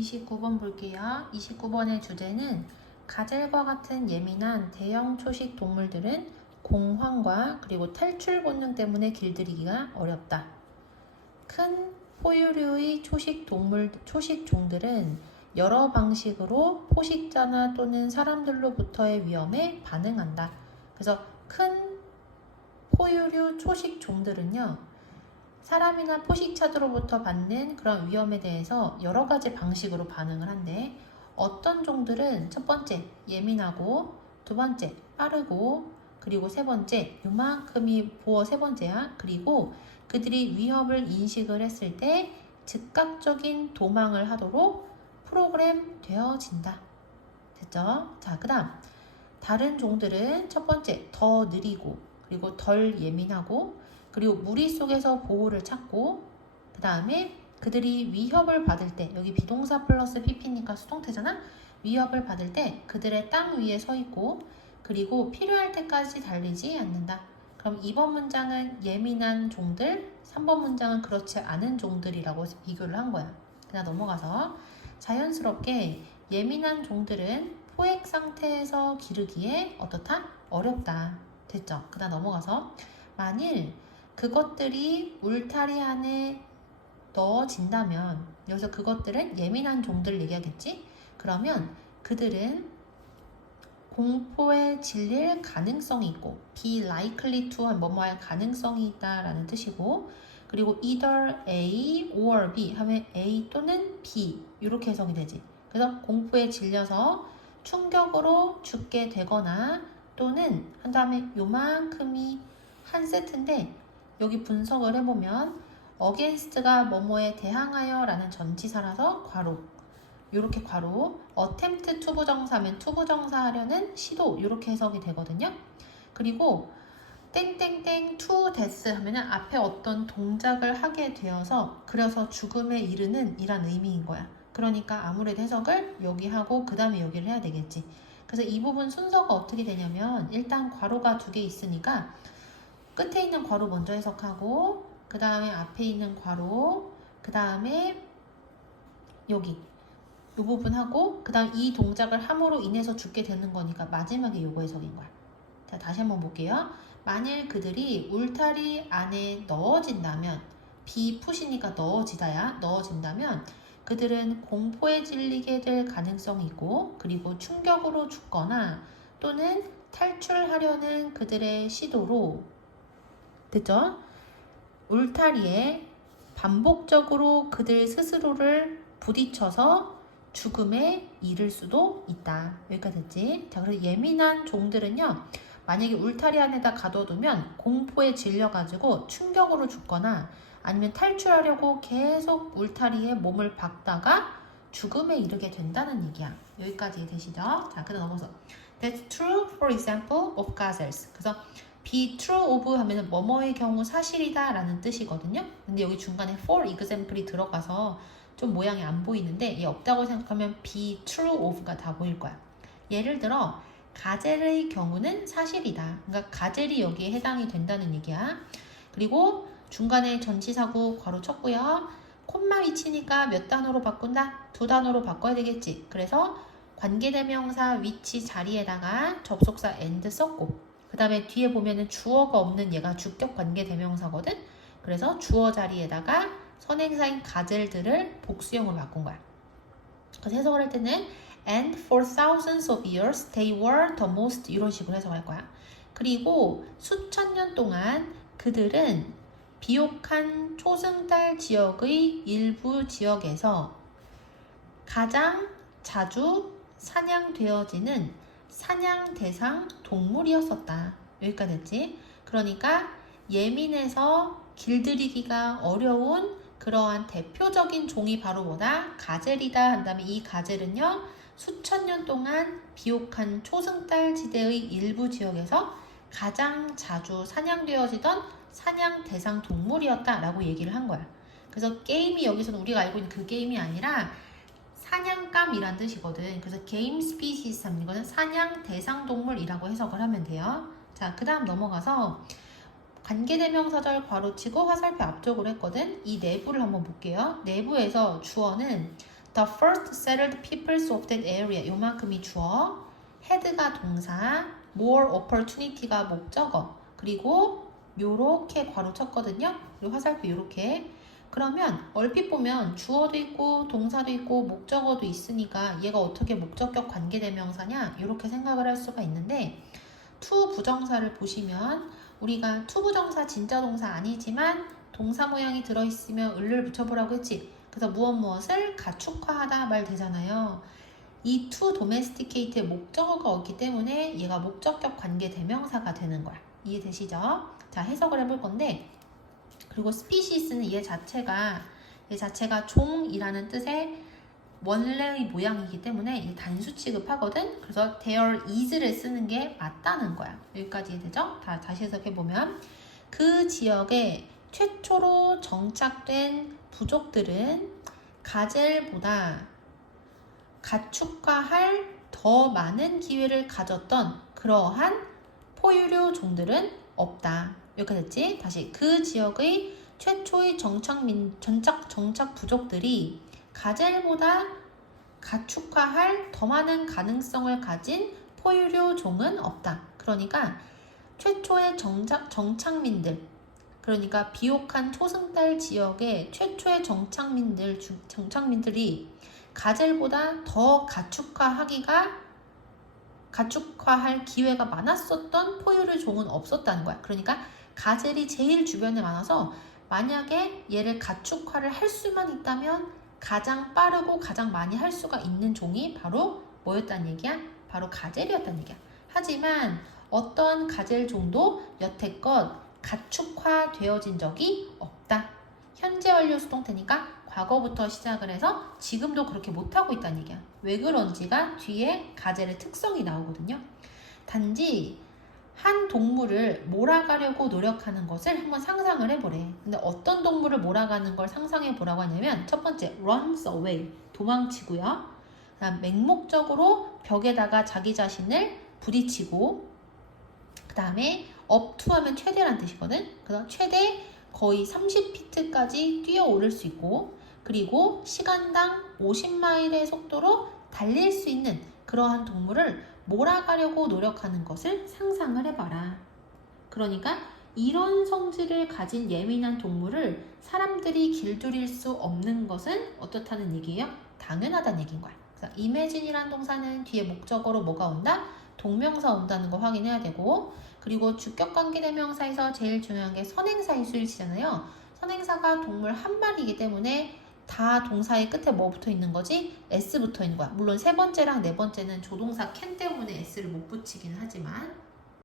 29번 볼게요. 29번의 주제는 가젤과 같은 예민한 대형 초식 동물들은 공황과 그리고 탈출 본능 때문에 길들이기가 어렵다. 큰 포유류의 초식 동물, 초식 종들은 여러 방식으로 포식자나 또는 사람들로부터의 위험에 반응한다. 그래서 큰 포유류 초식 종들은요, 사람이나 포식자들로부터 받는 그런 위험에 대해서 여러 가지 방식으로 반응을 한대. 어떤 종들은 첫 번째 예민하고 두 번째 빠르고 그리고 세 번째 요만큼이 보어 세 번째야. 그리고 그들이 위협을 인식을 했을 때 즉각적인 도망을 하도록 프로그램 되어진다. 됐죠? 자, 그 다음. 다른 종들은 첫 번째 더 느리고 그리고 덜 예민하고 그리고 무리 속에서 보호를 찾고 그 다음에 그들이 위협을 받을 때 여기 비동사 플러스 pp니까 수동태잖아? 위협을 받을 때 그들의 땅 위에 서 있고 그리고 필요할 때까지 달리지 않는다. 그럼 2번 문장은 예민한 종들 3번 문장은 그렇지 않은 종들이라고 비교를 한 거야. 그냥 넘어가서. 자연스럽게 예민한 종들은 포획 상태에서 기르기에 어떻다? 어렵다. 됐죠? 그 다음 넘어가서. 만일 그것들이 울타리 안에 넣어진다면 여기서 그것들은 예민한 종들을 얘기하겠지? 그러면 그들은 공포에 질릴 가능성이 있고 be likely to 한 뭐뭐 할 가능성이 있다라는 뜻이고 그리고 either A or B 하면 A 또는 B 이렇게 해석이 되지. 그래서 공포에 질려서 충격으로 죽게 되거나 또는 한 다음에 요만큼이 한 세트인데 여기 분석을 해보면 against가 뭐뭐에 대항하여 라는 전치사라서 괄호. 이렇게 괄호. attempt to 부정사면 to 부정사하려는 시도. 이렇게 해석이 되거든요. 그리고 땡땡땡 to death 하면은 앞에 어떤 동작을 하게 되어서 그래서 죽음에 이르는 이란 의미인 거야. 그러니까 아무래도 해석을 여기 하고 그 다음에 여기를 해야 되겠지. 그래서 이 부분 순서가 어떻게 되냐면 일단 괄호가 두 개 있으니까 끝에 있는 괄호 먼저 해석하고 그 다음에 앞에 있는 괄호 그 다음에 여기. 이 부분 하고 그 다음 이 동작을 함으로 인해서 죽게 되는 거니까 마지막에 요거 해석인 거야. 자 다시 한번 볼게요. 만일 그들이 울타리 안에 넣어진다면 비푸시니까 넣어지다야 넣어진다면 그들은 공포에 질리게 될 가능성이 있고 그리고 충격으로 죽거나 또는 탈출하려는 그들의 시도로 됐죠? 울타리에 반복적으로 그들 스스로를 부딪혀서 죽음에 이를 수도 있다. 여기까지 됐지? 자, 그래서 예민한 종들은요, 만약에 울타리 안에다 가둬두면 공포에 질려가지고 충격으로 죽거나 아니면 탈출하려고 계속 울타리에 몸을 박다가 죽음에 이르게 된다는 얘기야. 여기까지 되시죠? 자, 그다음 넘어서. That's true, for example, of gazelles. 그래서 be true of 하면은 뭐뭐의 경우 사실이다 라는 뜻이거든요. 근데 여기 중간에 for example이 들어가서 좀 모양이 안 보이는데 얘 없다고 생각하면 be true of가 다 보일 거야. 예를 들어 가젤의 경우는 사실이다. 그러니까 가젤이 여기에 해당이 된다는 얘기야. 그리고 중간에 전치사구 괄호 쳤고요. 콤마 위치니까 몇 단어로 바꾼다? 두 단어로 바꿔야 되겠지. 그래서 관계대명사 위치 자리에다가 접속사 and 썼고 그 다음에 뒤에 보면은 주어가 없는 얘가 주격 관계 대명사거든. 그래서 주어 자리에다가 선행사인 가젤들을 복수형으로 바꾼 거야. 그래서 해석을 할 때는 and for thousands of years they were the most 이런 식으로 해석할 거야. 그리고 수천 년 동안 그들은 비옥한 초승달 지역의 일부 지역에서 가장 자주 사냥되어지는 사냥 대상 동물이었었다. 여기까지 됐지? 그러니까 예민해서 길들이기가 어려운 그러한 대표적인 종이 바로 뭐다? 가젤이다 한 다음에 이 가젤은요 수천 년 동안 비옥한 초승달 지대의 일부 지역에서 가장 자주 사냥되어지던 사냥 대상 동물이었다라고 얘기를 한 거야. 그래서 게임이 여기서는 우리가 알고 있는 그 게임이 아니라 사냥감이란 뜻이거든. 그래서 게임 스피시스 하는 거는 사냥 대상 동물이라고 해석을 하면 돼요. 자, 그 다음 넘어가서 관계대명사절 괄호치고 화살표 앞쪽으로 했거든. 이 내부를 한번 볼게요. 내부에서 주어는 The first settled peoples of that area. 요만큼이 주어. had가 동사. more opportunity가 목적어. 그리고 요렇게 괄호 쳤거든요. 그리고 화살표 요렇게. 그러면 얼핏 보면 주어도 있고 동사도 있고 목적어도 있으니까 얘가 어떻게 목적격 관계대명사냐? 이렇게 생각을 할 수가 있는데 to 부정사를 보시면 우리가 to 부정사 진짜 동사 아니지만 동사 모양이 들어있으면 을을 붙여보라고 했지. 그래서 무엇 무엇을 가축화하다 말 되잖아요. 이 to domesticate의 목적어가 없기 때문에 얘가 목적격 관계 대명사가 되는 거야. 이해되시죠? 자 해석을 해볼 건데 그리고 스피시스는 얘 자체가 얘 자체가 종이라는 뜻의 원래의 모양이기 때문에 단수 취급하거든. 그래서 there is를 쓰는 게 맞다는 거야. 여기까지 되죠? 다 다시 해석해 보면 그 지역에 최초로 정착된 부족들은 가젤보다 가축화할 더 많은 기회를 가졌던 그러한 포유류 종들은 없다. 이렇게 됐지? 다시 그 지역의 최초의 정착민 정착 정착 부족들이 가젤보다 가축화할 더 많은 가능성을 가진 포유류 종은 없다. 그러니까 최초의 정착 정착민들 그러니까 비옥한 초승달 지역의 최초의 정착민들 주- 정착민들이 가젤보다 더 가축화하기가 가축화할 기회가 많았었던 포유류 종은 없었다는 거야. 그러니까 가젤이 제일 주변에 많아서 만약에 얘를 가축화를 할 수만 있다면 가장 빠르고 가장 많이 할 수가 있는 종이 바로 뭐였다는 얘기야? 바로 가젤이었다는 얘기야. 하지만 어떤 가젤 종도 여태껏 가축화되어진 적이 없다. 현재 완료 수동태니까 과거부터 시작을 해서 지금도 그렇게 못하고 있다는 얘기야. 왜 그런지가 뒤에 가젤의 특성이 나오거든요. 단지 한 동물을 몰아가려고 노력하는 것을 한번 상상을 해보래. 근데 어떤 동물을 몰아가는 걸 상상해 보라고 하냐면 첫 번째 runs away 도망치고요. 그다음 맹목적으로 벽에다가 자기 자신을 부딪히고 그다음에 up to 하면 최대란 뜻이거든. 그다음 최대 거의 30피트까지 뛰어오를 수 있고 그리고 시간당 50마일의 속도로 달릴 수 있는 그러한 동물을 몰아가려고 노력하는 것을 상상을 해봐라. 그러니까 이런 성질을 가진 예민한 동물을 사람들이 길들일 수 없는 것은 어떻다는 얘기예요? 당연하다는 얘기인 거야. 그래서 imagine이라는 동사는 뒤에 목적어로 뭐가 온다? 동명사 온다는 거 확인해야 되고 그리고 주격관계대명사에서 제일 중요한 게 선행사의 수일치잖아요. 선행사가 동물 한 마리이기 때문에 다 동사의 끝에 뭐 붙어 있는 거지? S 붙어 있는 거야. 물론 세 번째랑 네 번째는 조동사 can 때문에 S를 못 붙이긴 하지만